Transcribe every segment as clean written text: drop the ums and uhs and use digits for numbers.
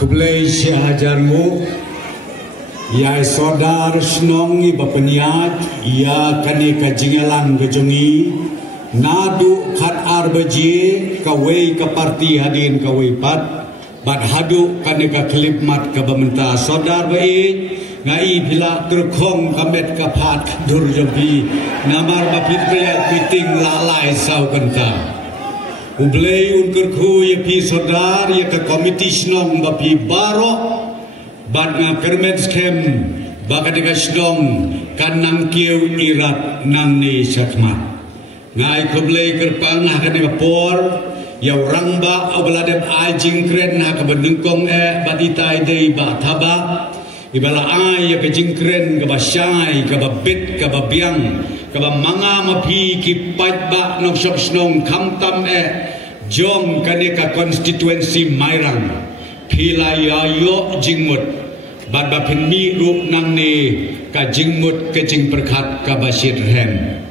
Kublai Syahajarmu ya saudar senongi bapeniat ya kane kajingalang kejongi nadu kat arbaji kawai ke parti hadin kawai pat bad hadu kane ka klipmat ka bamenta saudar baik ngai bila terkong kamet kapat dur jambi namar bapit kaya piting lalai sau kanta Ublay unker ku ya pi saudar ya ke komiti senong bapi baro bad nga kermet skem baka deka senong kan nang kieu irat nang ni syakmat ngai kublay kerpang hakan deka por ya orang ba obaladem ajing kren ha ka benengkong batitai dei ba thaba ibala ai ya ke jingkren ka basyai ka babit ka babiang ka manga mapi ki pajba nok sok snong kamtam jom kane ka konstituensi Mairang pilaya yo jingmut bad bapin mi ru nang ni ka jingmut ke jing perkhat ka basit hem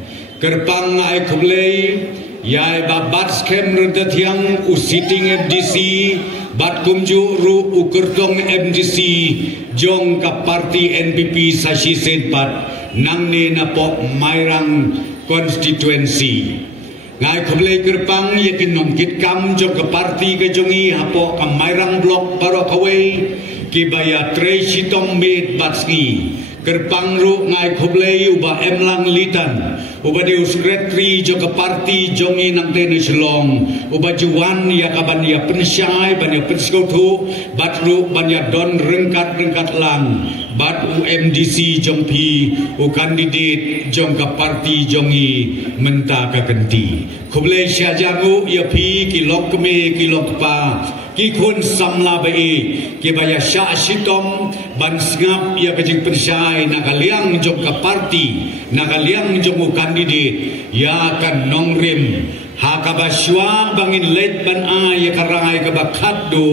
kerpang ai kublei yai babat skem rudatiang usiting FDC bat kumju ru ukertong MDC jong ka parti NPP sashi senpat nang ni napo Mairang konstituensi ngai kublai kerpang yakin nongkit kam jong ka parti ke jongi hapo ka Mairang blok baro kawai ki baya tre sitong met batski kerpang ru ngai kublai uba emlang litan uba di sekretari jong ka parti jongi nang tene selong uba juan ya kaban ya pensyai ban ya penskotu batru ban ya don rengkat lang bat UMDC jong pi u kandidat jong ka parti jongi menta ka kenti kublai syajangu ya pi ki lok keme ki lok pa ki kun samla bai ki baya sya sitom ban sngap ya kajing pensyai nakaliang jong ka parti nakaliang jong u kandidat ya kan nongrim ha ka basyang bangin let ban ai ya karangai ka bakaddu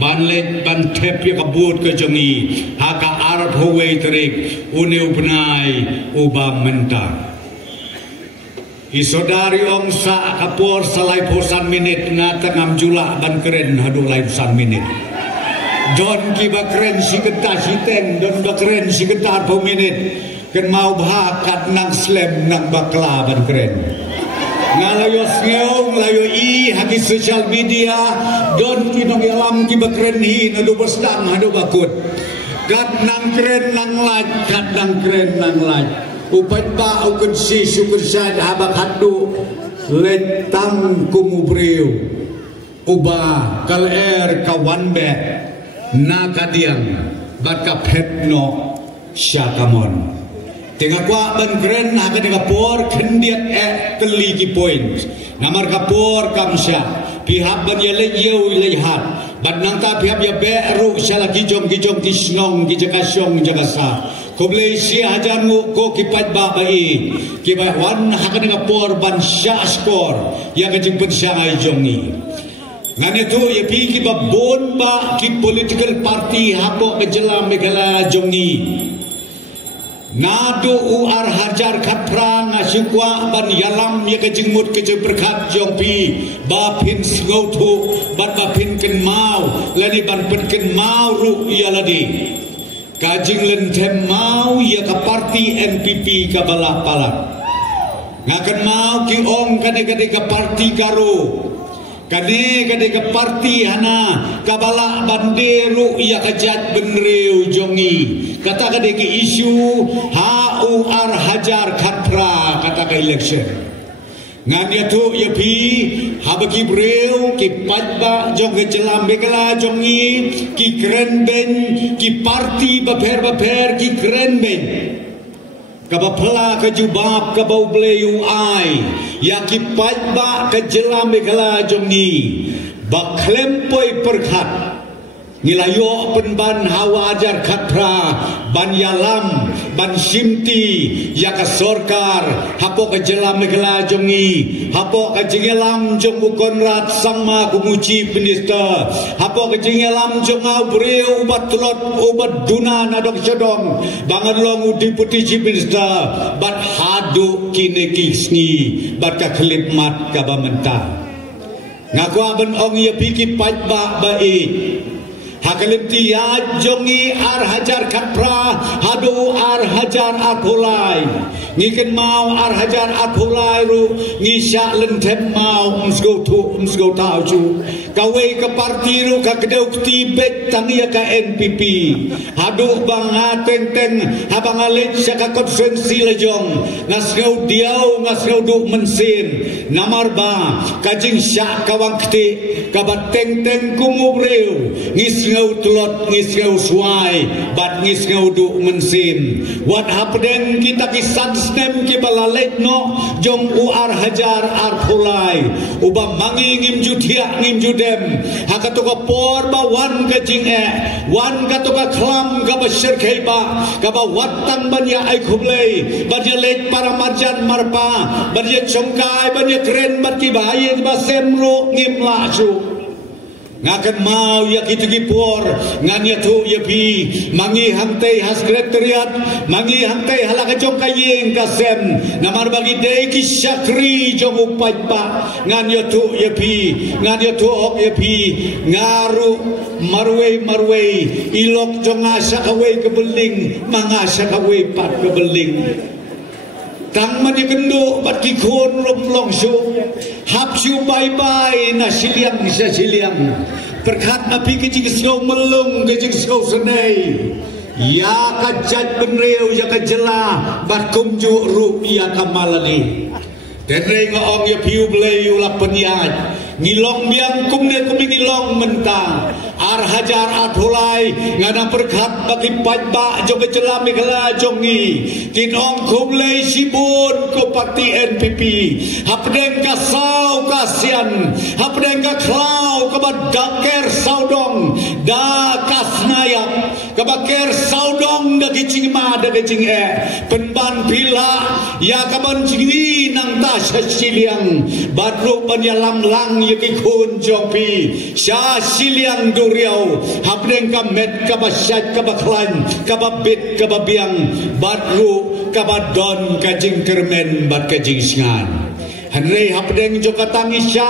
ban let ban tep ya kabut ke jongi ha ka arab huwei terik une ubnai uba menta isodari ong sa kapor salai posan minit ngata ngam jula ban keren hadu lain san minit don ki bakren si geta siten don bakren si geta po minit ken mau bakat nang slem nang bakla ban keren ngalayo sngeu ngalayo i hagi social media don kinong yalam ki bakren hi nadu bosdam hadu bakut kat nang keren nang laj kat nang keren nang laj upat ba ukun si syukur sad habak hadu letang kumubriu uba kaler kawan be nakadiang bat ka phetno syakamon tengah kwa ban keren haka tengah por kendiat teli ki point namar kapor kamsya pihak ban ya leyeu lehat ban nang ta pihak ya beru shala kijong ki snong ki jakasyong jakasa kublai Syahajarmu ko ki pajba bai ki bai wan haka tengah por ban sya skor yang kajing pensyai jongi ngane tu ya pi ki babon ba ki political party hapo kejela megala jongi nadu uar hajar kaprang asyukwa ban yalam ya kejingmut kejeng berkat jongpi bapin sngautu ban bapin ken mau lani ban pen mau ru ya ladi kajing lentem mau ya ka parti NPP ka balak-balak ngakan mau ki ong kade-kade ka parti karo kade ke parti hana kabala banderu ya kajat benreu jongi kata kade ke isu HUR hajar khatra kata ke election ngania tu ya pi habaki breu ki pajba jong ke jelam bekala jongi ki keren ben ki parti baper ki keren ben kabapla ke jubab ke bau bleu ai ya ki pajba ke jelam bekala jongi baklempoi perkhat nilayo penban hawa ajar khatra ban yalam ban simti ya ka sorkar hapo ke jelam bekala jongi hapo ke jengelam jong konrad sama kumuci minister hapo ke jengelam jong abreu ubat tulot ubat duna nadok sedong bangan long deputy chief minister bat hadu kine kisni bat ka klip mat ka bamenta ngaku aben ong ya piki pajba baik Hakalenti ya jongi ar hajar kapra hadu ar hajar apolai ngiken mau ar hajar apolai ru ngisya lentem mau msgo tau ju kawe ke parti ru ka kedau tibet tangia ka NPP hadu bang teng habang alit ka konferensi lejong ngasngau diau ngasngau du mensin namar ba kajing syak kawang kti kabat teng kumubreu ngisngau tulot ngisngau suai bat ngisngau du mensin wat hapden kita kisan snem ki balalet no jong uar hajar ar pulai uba mangi ngim jutia ngim judem hakatoka por ba wan kajing wan katoka klam ka basyir khaiba ka ba watang banya ai khublei banya let para marjan marpa banya chongkai banya kren bati bahaye ba semro ngim la chu ngakan mau ya kitu gipor ngania tu ya pi mangi hantai has sekretariat mangi hantai halaka jong kayeng kasem namar bagi dei ki syakri jong upai pa ngania tu ya pi ngania tu ok ya pi ngaru marwe ilok jong asa kawe kebeling mangasa kawe pat kebeling tang mani kendo bat ki khon long shu hap shu bye na siliang perkat api kecik sio melung kecik sio senai ya kajat benreu ya kajela bat kumju ru ya kamalani denrei ngong ya piu blei ula peniat ngilong biang kumne ngilong mentang ar hajar atulai ngana perkat bagi pajba jong kecela mikala jongi kinong kumlei sibun ko parti NPP hapdeng ka sau kasian hapdeng ka klau ka badaker saudong da kasnayak ka baker saudong da kicing ma da kicing penban pila ya ka ban cingni nang ta siliang badru panyalam lang yaki kun jongpi sya siliang duriau hapdeng ka met ka basyat ka baklan ka babit ka babiang badru ka badon ka jing kermen bat ka jing singan hanrei hapdeng jo katangi sya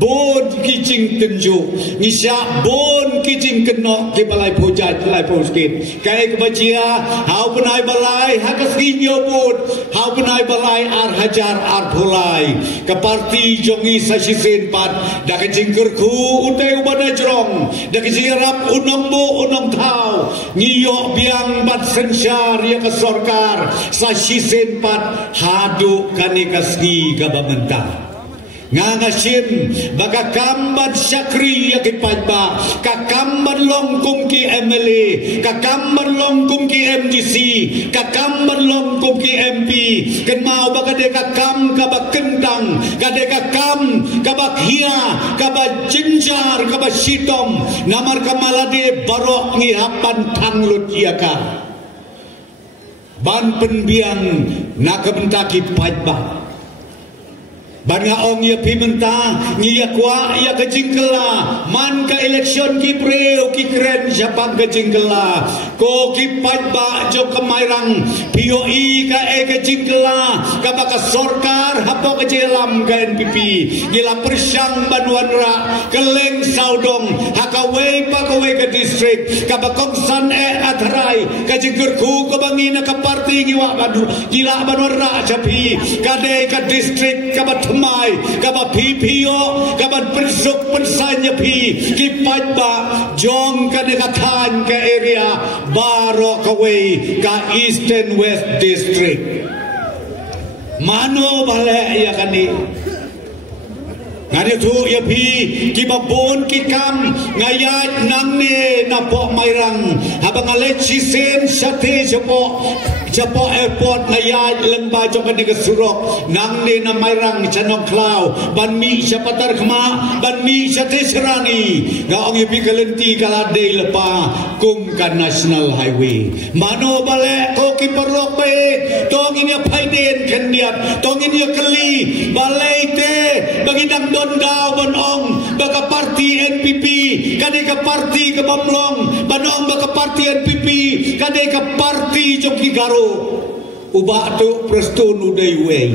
bon kijing tenju ngisya bon kijing keno ke balai pojat balai poskin kai ke bajia hau penai balai hakas ginyo bud hau penai balai ar hajar ar pulai ke parti jongi sasisen pat da ke jingkerku utai ubana jrong da ke jirap unong bo unong thau ngiyo biang bat sensyar ya ke sorkar sasisen pat hadu kani kasgi ka bamenta nganasim baga kambat syakri ya kipajba ka kambat longkum ki MLA ka kambat longkum ki MDC ka kambat longkum ki MP ken mau baga de ka kam ka ba kendang ka de ka kam ka ba hia ka ba jinjar ka ba sitom namar ka malade barok ngi hapan tanglut ya ka ban penbiang na ka bentaki pajba banga ong ya pimenta ngi ya kwa ya kejingkela man ka election ki preu ki kren siapa kejingkela ko ki pajba jo kemairang POI ka kejingkela ka baka sorkar hapo kejelam ka NPP gila persyang banuan ra keleng saudong hakawei pakawei ka distrik ka bakongsan atharai ka jingkerku ka bangina ka parti ngiwa badu gila banuan ra japi ka de ka distrik ka mai kabat PPO kabat persuk persanya pi kipat ba jong ka dekatan ke area baro kawai ka Eastern West District mano bale ya kani ngari tu ya pi kibabon kikam ngayat nangne napo mairang habang alet sisen sate Japo airport ngayat lembah jong kani kesurok nangne na mairang chanong klau ban mi siapatar kema ban mi sate serani ngaong ya pi kalenti kalade lepa kum kan national highway mano bale ko kiperlok be tong ini paiden kendiat tong ini keli balai te bagi dang dondau banong baka parti NPP kade ka parti ke Bamlong banong baka parti NPP kade ka parti Joki Garo ubah tu prestun udai wei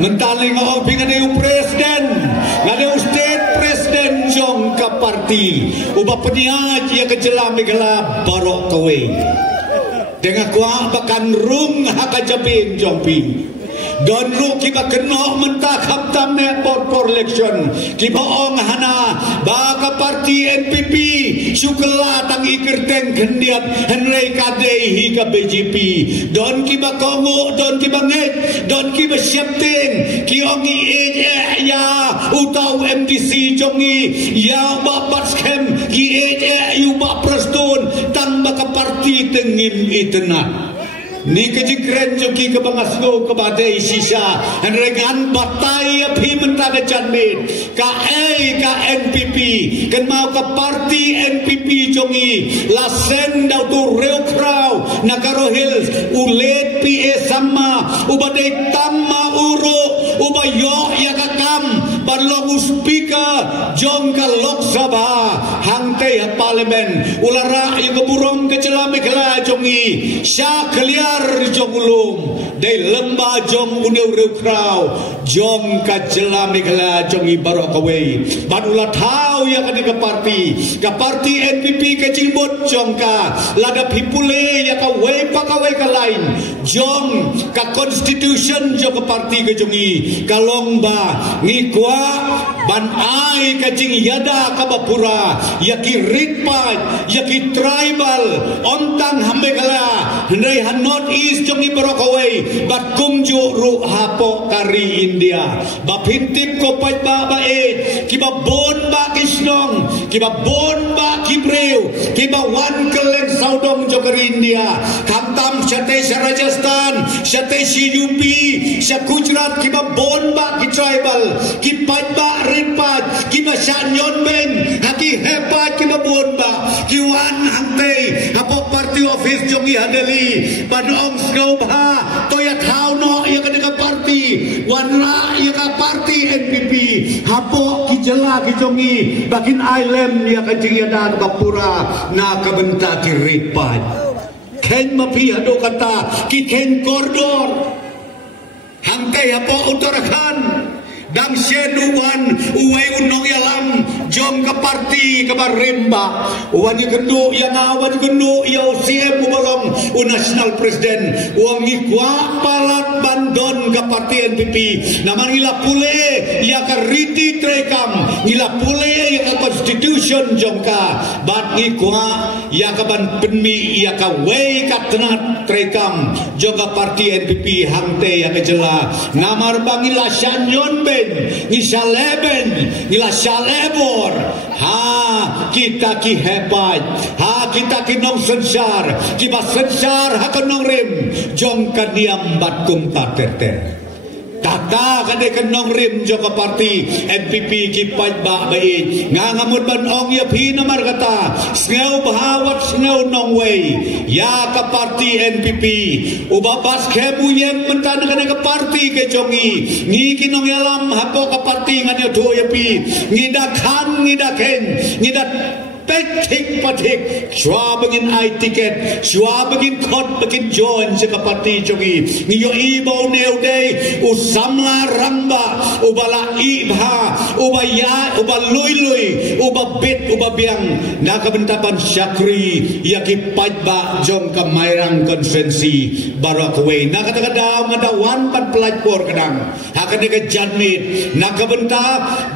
mentale ngau pingan eu presiden ngade state presiden jong ka parti uba peniat ia kejelam megala barok kawe dengan kuah bahkan rung hakajabin jompi don ru kiba kenok mentah kaptam ne por election kiba ong hana baka parti NPP syukla tang ikerteng kendiat henrei kadei hika BJP don kiba kongo don kiba nget don kiba syapting kiongi ya utau MDC jongi ya bapat skem ki yu bap prestun tang baka parti tengim itenat ni kejikren joki ke bangasno ke badai sisa dan regan batai api mentara janmin ka NPP kan mau ke parti NPP jongi lasen dau tu reu krau nakaro hills ulet PA sama ubadai tamma uru ubayo ya kakam balong speaker jong ka Lok Sabha hangte ya parlimen ulara yang keburung kecelame kela jongi sya kelia jong ulum dai lemba jong uneu reu krau jong ka jela megala jong ibarok kawe badula thau ya ka parti NPP ke cimbot jong ka lada pipule ya ka we pakawe ka lain jong ka constitution jong ka parti ke jongi kalongba ngikwa ban ai ka jing yada ka bapura yaki ritpat yaki tribal ontang hambegala hendai hanot is jongi barokawai bat kumju ru hapo kari India bapintip ko pat ba e kiba bon ba kisnong kiba bon ba kibreu kiba wan keleng saudong jokari India kamtam syate Rajasthan syate UP sya Gujarat kiba bon ba ki tribal kipat ba ritpat kiba syanyon ben haki hepat kiba bon ba kiwan hangte hapo party office jongi hadeli badong Ngobha toya thau no ya ka parti wanra ya ka parti NPP hapo kijela kijongi bakin ailem ya ka jingyada bapura na kabenta kiripat ken mapi hado kata ki ken kordor hangte hapo Uttarakhand dang senuan uwai unong yalam jom ke parti ke baremba wani gendu yang awan gendu ya UCM ubalong national president uang ikwa palat bandon ke parti NPP naman ngila pule ya ke riti trekam ngila pule ya ke constitution jom ka bat ikwa ya ke ban penmi ya ke wei katnat trekam jom ke parti NPP hangte ya ke jela namar bangila syanyon be ngisaleben ngila salebor ha kita ki hebat ha kita ki nong sensar ki ba sensar ha kanong rim jong kadiam bat kum tater tata kade kanong rim jong ka parti NPP ki pat ba bai nga ngamut ban ong ya phi namar kata sneu bahawat sneu nong wei ya ka parti NPP ubabas khemu yem mentan kane ka parti ke jongi ngi kinong yalam hapo ka parti ngane do ya pi ngida khan ngida ken ngida petik patik shwa begin ai ticket shwa begin khot begin join se ka parti jongi ngiyo ibo neu dei usamla ramba ubala ibha ubaya ubalui ubabit ubabiang na kabentapan syakri yaki pajba jong ka mairang konvensi barakwe na kata-kata madawan pan pelajpor kadang hakane ka janmit na kabenta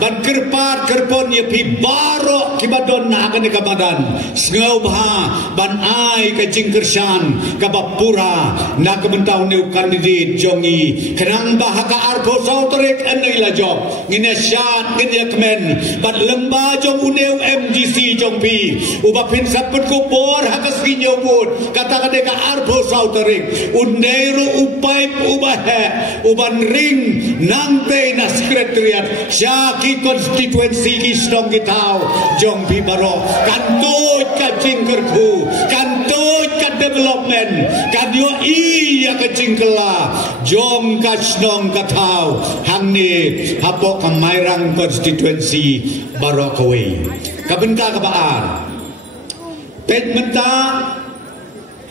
ban kerpat kerpon yapi barok kibadon na hakane ka badan sneu bha ban ai ka jingkersan ka bapura na kabentau neu kandidat jongi kadang bahaka arpo sautrek anila job ngine syat ngine kemen bat lemba jong uneu MDC jong pi uba pin saput ko bor hakas kinyo bud kata kade ka arpo sautrek underu upai uba he uban ring nangte na sekretariat syaki konstituensi ki stong kitau jong pi baro kantut ka jingkerku kantut ka development kanyo iya ka jingkela jong ka snong ka tau hangni hapo ka mairang konstituensi barokawe kabenta ka baan pet menta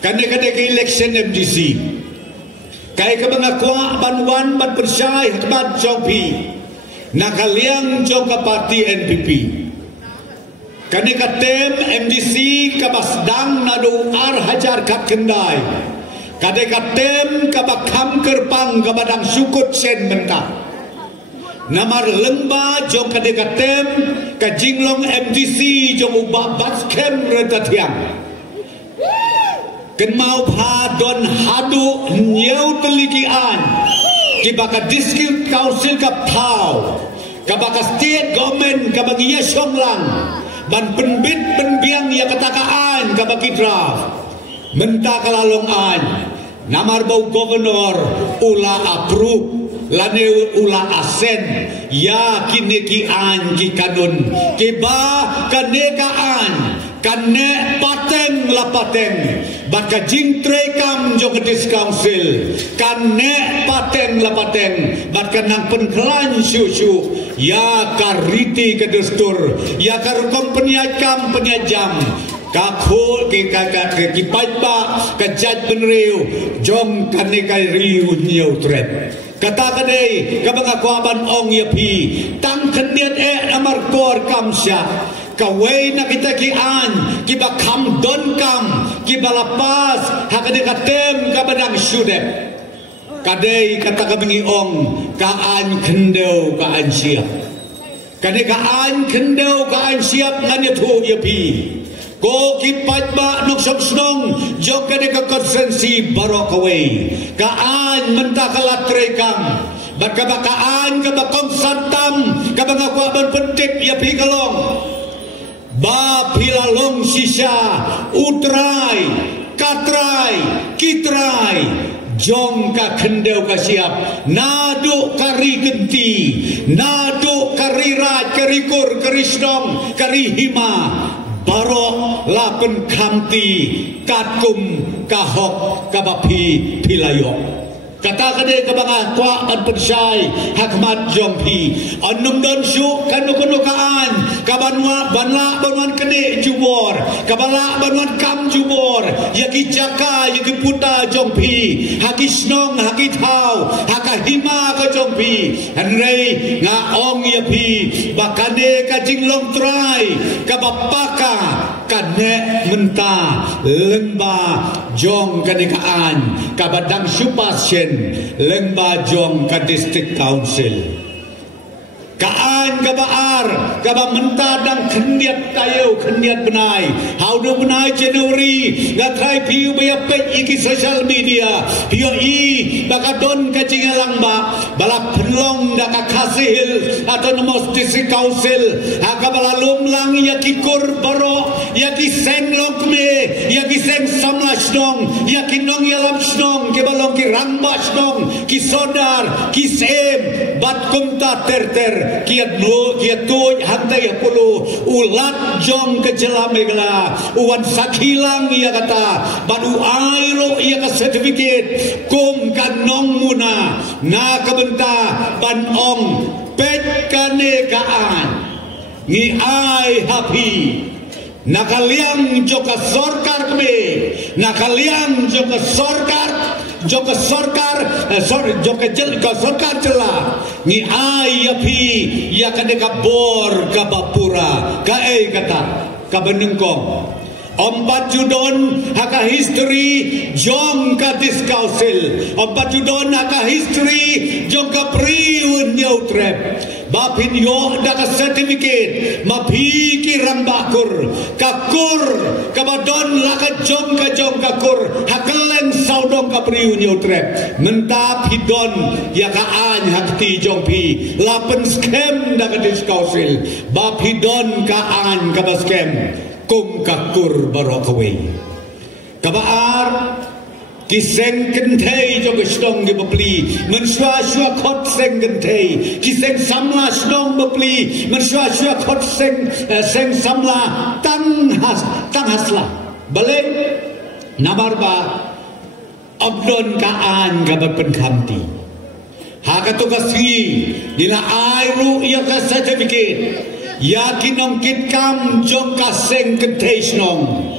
kane-kane ka election MDC kay ka mga kwa banwan ban persyai hakmat jong pi nakaliang jong ka parti NPP Kani katem MDC kabasdang nadu ar hajar kat kendai. Kadai katem kabakam kerpang kabadang sukut sen mentah. Namar lengba jong kadai katem kajinglong MDC jong ubah baskem retatiang. Kenmau padon hadu nyau telikian. Kibaka district council kapau. Kabaka state government kabagi yasong lang. Ban penbit penbiang ya katakaan kabagi draft. Mentah kalalong an. Namar bau governor ula approve. Lane ula asen. Ya kineki an kikanun. Kiba kanekaan. Kane pateng la pateng. Baka jing trekam jong dis council. Kane pateng la pateng. Baka nang penklan syusyu. Ya kariti ke destur. Ya karukong penyajam penyajam. Kakul ke kakak ke paipa kejat penriu jom kane kai riu nyau trep kata kadai kabang aku aban ong yapi tang kendiat amar kor kamsya kawai nak kita kian kiba kam don kam kiba lapas hakade katem kabadang syudep kadai kata kabingi ong kaan kendau kaan siap kadai kaan kendau kaan siap nganya tu yapi ko kipat ba nok song jok kade ka konsensi barok away kaan mentah kalat rekam bakabakaan kabakong santam kabangakwa ban pentip ya pikalong ba pilalong sisa utrai katrai kitrai jong ka kendau ka siap nadu kari genti nadu kari raj kari kur kari snong kari hima Barok lapen kamti katum kahok kabapi pilayok. Kata kadai kabanga kwa an pensai hakmat jompi anum don su kanukaan kabanwa banla banwan kene jubor kabala banwan kam jubor yaki jaka yaki puta jompi haki snong haki thau hakahima ka jompi hanrei nga ong yapi bakane ka jinglong trai kabapaka kane menta lemba jong kanekaan kabadang supasyen lemba jong ka district council kaan kabaar kaba menta dang kendiat tayo kendiat benai how do benai Januari ngatrai piu baya pek iki social media piu i baka don kacing ba balak penlong daka kasih atau nomos district council akabala lumlang yaki kur baro yaki seng lokme yaki seng samlas dong yaki nong yalam snong kebalong ki ramba snong ki sodar ki sem bat kumta terter kiat blo kiat tuj hantai pulu ulat jong ke jelamegla uwan sakilang ia kata badu airo ia ka sertifikat kum kanong muna na kabenta ban ong pet kanekaan ngi ai happy nakaliang joka sorkar kme nakaliang joka sorkar joka sorkar cela ni ayapi ya kadeka bor kabapura kae kata kabenengkong Ompat judon haka history jong ka diskausil ompat judon haka history jong ka priun nyautrep bapin yo daka certificate mapi ki rambakur kakur kabadon laka jong ka kur hakelen saudong ka priun nyautrep mentap hidon ya ka an hakti jong pi lapen skem daka diskausil bap hidon ka an ka baskem kum kakur barokaway kabaar kiseng kentei jong stong ge bepli mensua sua khot seng kentei kiseng samla stong bepli mensua sua khot seng samla tang hasla bale nabarba abdon kaan ga berpenkamti hakatu kasri dila airu ia ka certificate yakin ongkit kam jong kaseng kentesnong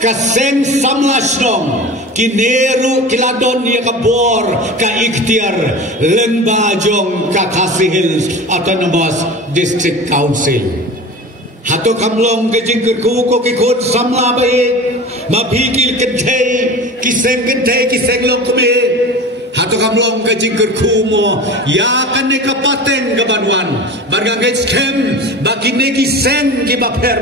kaseng samlasnong kineru kiladon ya kabor ka ikhtiar lemba jong ka kasihil autonomous district council Hato kamlong ke jingker ku ko ki khon samla bai ma phi ki kenthe ki seng long kme hato kamlong ke jingker ku mo ya kan ne ka paten ka banwan barga ke skem ba ki ne ki seng ki ba pher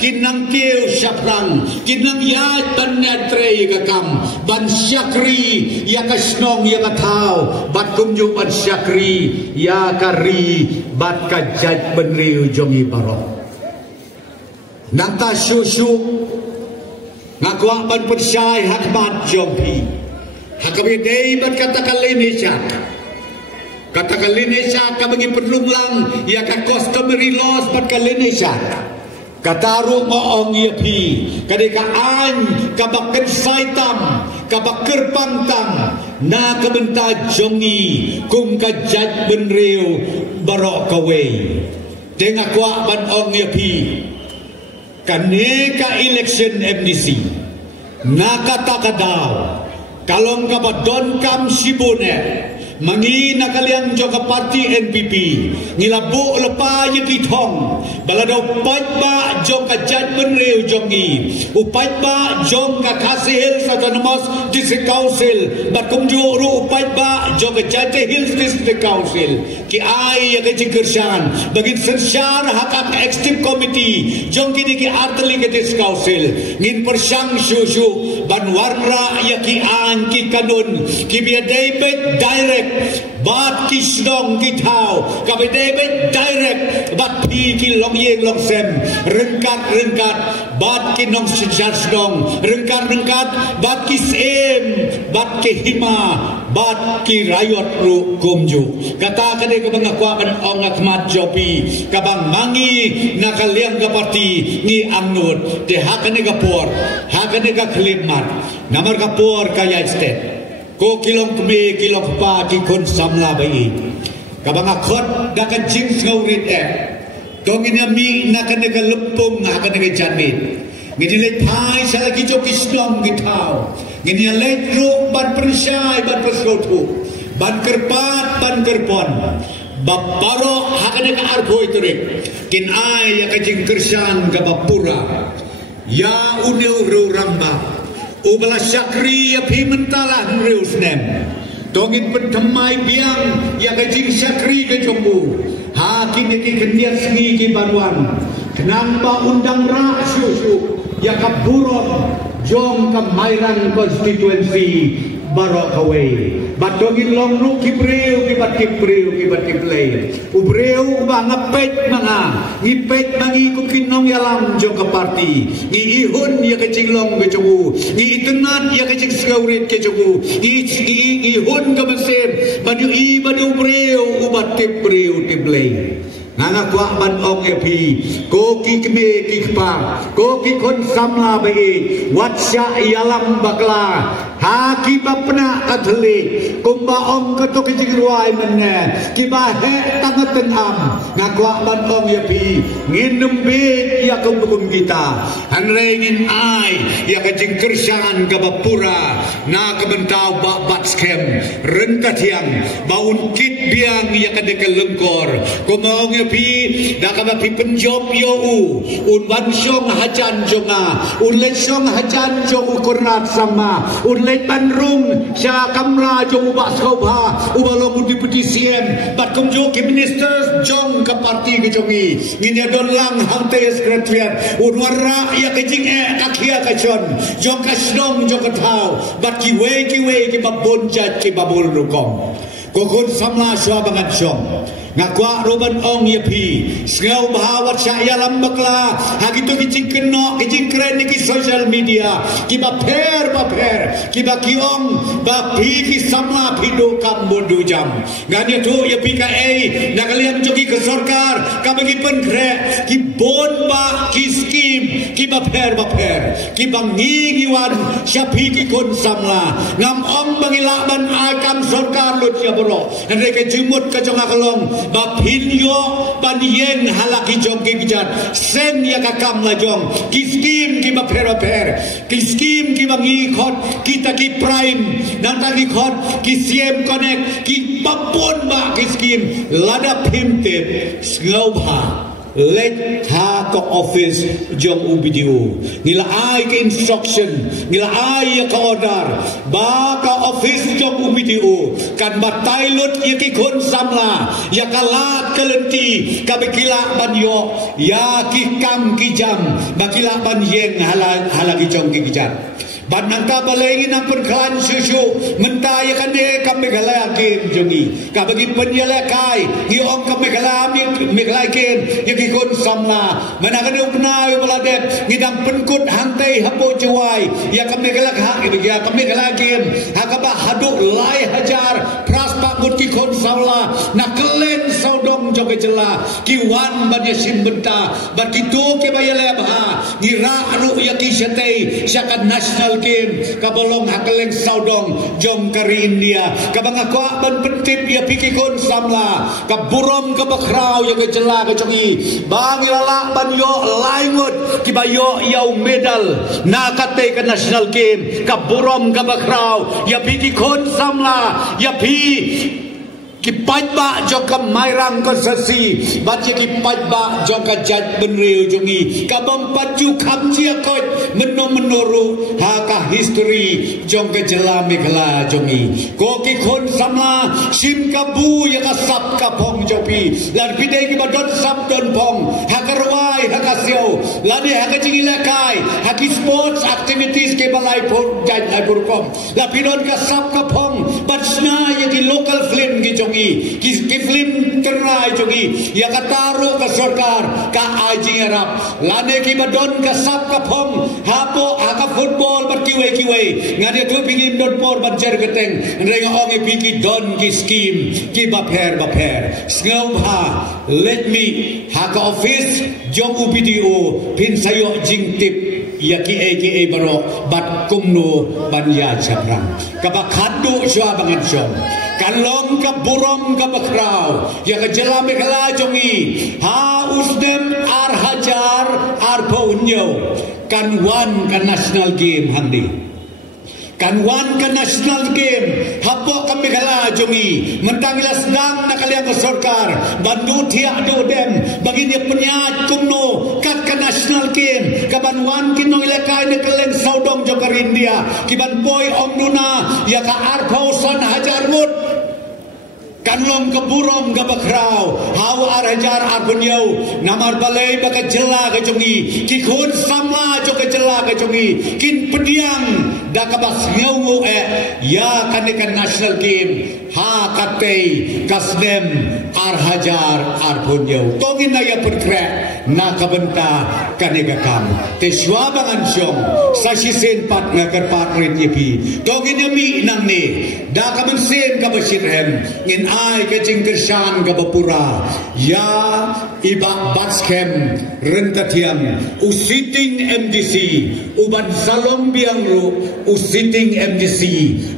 ki nang keu syaplang ki nang ya ban nyatre ka kam ban syakri ya ka snong ya ka thau bat kum ju ban syakri ya ka ri bat ka jaj ben riu jongi barok Nanta syusyu ngakwa ban persyai hakmat jompi hakabi dei bat katakan Indonesia katakan Indonesia kabagi perlunglang ya ka customary laws bat ka Indonesia kataru moong yapi kadeka an kabaken saitam kabakir pangtam na kabenta jongi kum ka jaj benriu barok kawe dengakwa ban ong yapi kaneka election MDC nakatakadaw kalong kabadon kam sibune mangi nakaliang joka parti NPP ngilabu lepa yekithong baladaw pajba joka jaj benriu jongi upajba jonga Khasi Hills Autonomous District Council batkumju ru upajba joka Jati Hills District Council ki ai ya kejingkershan bagi sersyar hakak executive committee jong kini ki arteli ke District Council ngin persyang syusyu ban warna ya ki an ki kanun ki biadai direct bat kisdong kitau kabe debet direct bat pi ki long yeng long sem rengkat bat ki nong sejasdong rengkat bat ki sem bat ki hima bat ki rayot ru kumju kata kade ke bangakwakan ong akmat jopi kabang mangi nakaliang ka parti ni amnut de hakane kapor hakane ka klimat namar kapor kaya state ko kilong kme kilong pa ki kon samla bai kabang akot dakan jing ngaurit kong inami nakan ka lempung akan ka janmit ngini le thai sala ki jo kisdom gitau ngini le ro ban persyai ban persotu ban kerpat ban kerpon babaro akan ka arboi turik kin ai ya ka jing kersan ka bapura ya uneu ro ramba ubala syakri ya pi mentalah reus nem tongin pentemai biang ya kajing syakri ke jombu hakin ki kendiat sengi ki banwan kenamba undang ra syusyu ya kaburon jong kamairan konstituensi barok away batongin long ru kibreu ki bat kiplay ubreu ba ngapet mga ngipet mangi ku kinong yalam jong ka parti ni ihun ya kecilong ke jogu ni itenat ya kecik skaurit ke jogu ihun ka mesem badu ubreu ubat kibreu tiblay ngana kwa ban ong epi ko ki kme ki kpa ko ki kon samla bai watsya yalam bakla ha ki bapna kathli kumba ong kato ki jigruai menne ki ba he tangaten am ngakwa ban ong epi nginem be ya kum kita hanrengin ai ya ka jingkersan ka bapura na ka bentau ba bat skem rengkatiang baun kit biang ya ka dekelengkor kumong pi dakaba pi penjob yo un wan syong hajan jonga un le syong hajan jo ukurnat sama un le banrung sya kamla jo ubak skobha ubalong deputy CM bat kum jo ki minister jong ka parti ke jongi ngin don lang hangte sekretariat un warra ya ke jing kakia ka chon jong ka snong jo ka thau bat ki we ki babon jat ki babul rukom kokon samla sya bangat syong ngakwa roban ong yapi sngau bahawat syaya lambakla hagito kicing keno kicing keren ki social media ki baper ki bakiong bapi ki samla pido kambodu jam nganya tu yapi ka nakalian joki ke sarkar ka bagi penkre ki bon ba ki skim ki baper ki bangi giwan syapi ki kon samla ngam ong bangilaban akam sarkar lut ya bro ndre ke jimut ka jonga kalong bapinyo baniyeng halaki jong kibijat sen ya kakam lajong kiskim ki bapero kiskim ki bangi khot kita ki prime nanta ki khot ki siem connect ki papon ba kiskim lada pimte sngau bha let ha ka office jong UBDO nila ai ka instruction nila ai ka order ba ka office jong UBDO kan batailot ya ki kon samla ya kalat kelenti ka bekila banyo ya ki kam ki jam bakila ban yeng halagi jong ki jam ban nangka balengin ang perklan susu mentaya kan de kami galaya game jongi ka bagi penyala kai gi ong kami galami meglai game ye ki kon samna manakan upnai balade ngidang penkut hantai hapo jawai ya kami galak ha ya kami galak game hakaba hadu lai hajar pras pakut ki kon samla na kelen saudong joge jela ki wan ban ye simbenta ban ki to ke bayale ba ngira anu ya ki setei syakat national game kabolong hakeleng saudong jong kari India kabangakwa ban pentip ya pikikon samla kaburom kabakrau ya kejela kejongi bang ilala ban yo laingut kibayo yau medal nakate ke national game kaburom kabakrau ya pikikon samla ya pi kipaj ba joka mairang konsesi baca kipaj ba joka jat benriu jongi kabam paju kamcia kot menuru haka history jong kejela megala jongi ko ki kon samla sim kabu ya kasap kapong jopi lan pidai ki badon sap don pong hakarwai hakasio lani hakacingilakai haki sports activities ke balai por jat ai burkom la pidon kasap kapong batsna ya ki local film ki ki film terai jogi ya kataro ka sarkar ka aji arab lane ki badon ka sap ka phong hapo aka football bar kiwe ngade tu pingin don por banjar geteng renga ong piki don ki scheme ki baper ngau ha let me ha ka office jong UBDO pin sayo jing tip ya ki aka baro bat kumno banya chaprang kabakadu swa bangan syom kalong ka burom ka bakraw ya ka jela megala jongi ha usdem ar hajar ar paunyo kan wan ka national game handi kan wan ka national game hapo ka megala jongi mentangila sedang nakaliang ka sarkar bandu tiak do dem bagini penyat kumno kat ka national game kaban wan kinong ilakai ne keleng saudong jokar India kiban boy om duna ya ka ar pausan hajar mut kanlong keburong kebakrau hau arhajar arpunyau namar balai baka jela ke jongi kikun samla jo ke jela ke jongi kin pediang da kabas ngau ya kanekan national game ha katei kasdem arhajar arpunyau tongin na ya perkrek na kabenta kanega kam te swabangan syong sasisen pat ngakar patrit yepi tongin yami nang ne da kabensen kabasirhem ngin ai ke jingkershan ke bapura ya iba batskem rentatiam usiting MDC uban salong biangru usiting MDC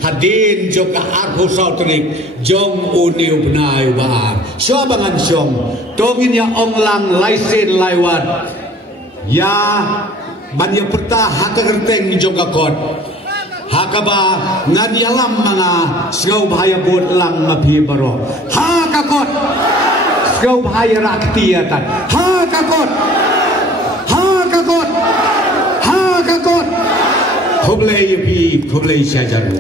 hadin joka arho sautrik jong uniu benai ubaar swabangan syong tongin ya onglang laisen laiwat ya banya pertah hakagerteng joka kot hakaba ngadi alam mga sgau bahaya buat lang mapi baro hakakot sgau bahaya rakyatan hakakot hublay yapi hublay syajaru